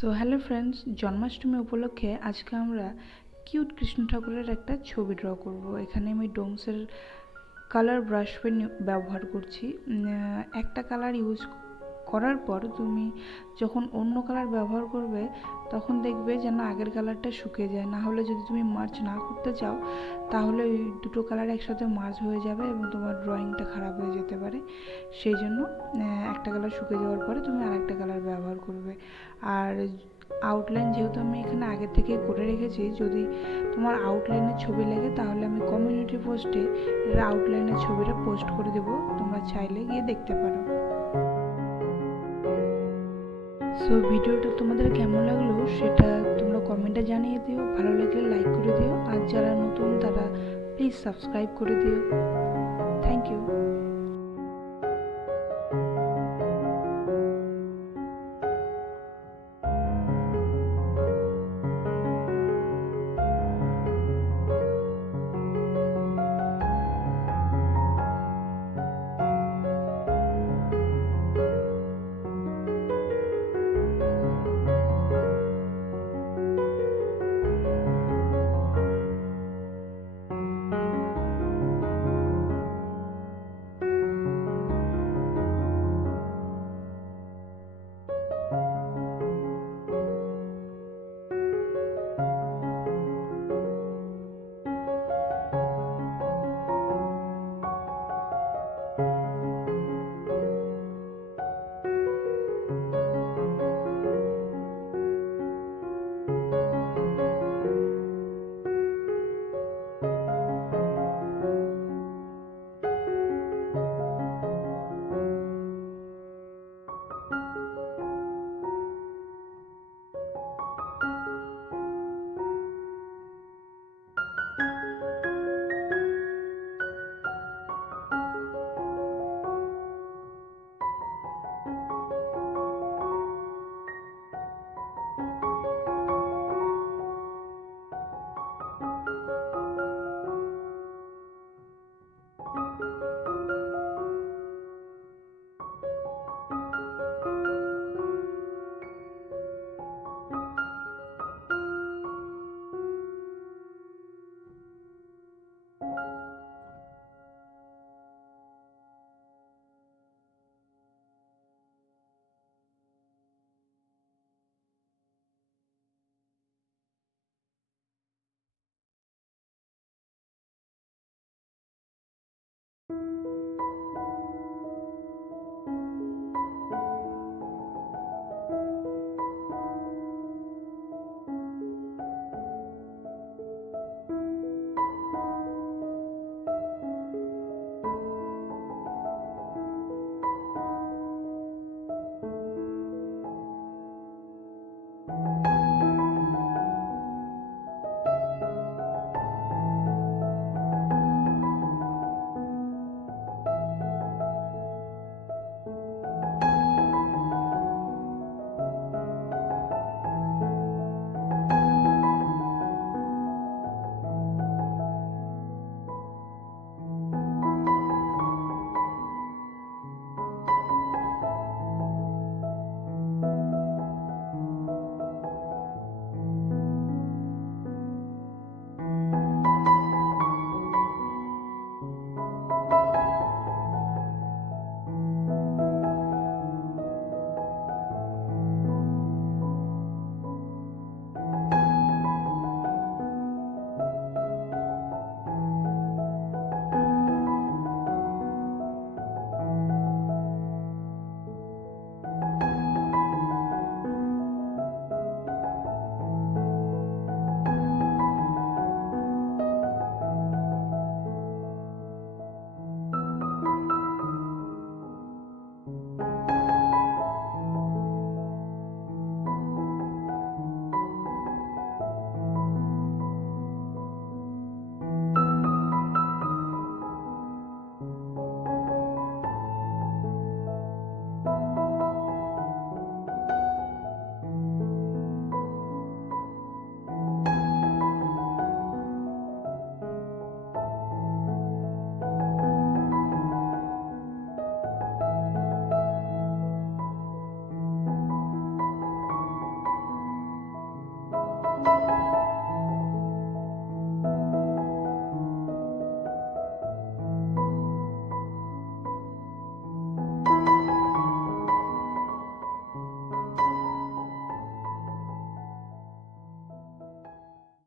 So hello friends, Janmashtami উপলক্ষে আজকে আমরা কিউট কৃষ্ণ ঠাকুরের একটা ছবি ড্র করব। এখানে আমি ডোমসের কালার ব্রাশ পেন ব্যবহার করছি। একটা কালার ইউজ করার পর তুমি যখন অন্য কালার ব্যবহার করবে তখন দেখবে যেন আগের কালারটা শুকিয়ে যায়, না হলে যদি তুমি মার্চ না করতে চাও তাহলে ওই দুটো কালার একসাথে মার্চ হয়ে যাবে এবং তোমার ড্রয়িংটা খারাপ হয়ে যেতে পারে। সেই জন্য একটা কালার শুকিয়ে যাওয়ার পরে তুমি আরেকটা কালার ব্যবহার করবে। আর আউটলাইন যেহেতু আমি এখানে আগে থেকে করে রেখেছি, যদি তোমার আউটলাইনের ছবি লাগে তাহলে আমি কমিউনিটি পোস্টে এর আউটলাইনের ছবিটা পোস্ট করে দেবো, তোমরা চাইলে গিয়ে দেখতে পারো। সো ভিডিওটা তোমাদের কেমন লাগলো সেটা তোমরা কমেন্টে জানিয়ে দিও, ভালো লাগলে লাইক করে দিও, আর যারা নতুন তারা প্লিজ সাবস্ক্রাইব করে দিও।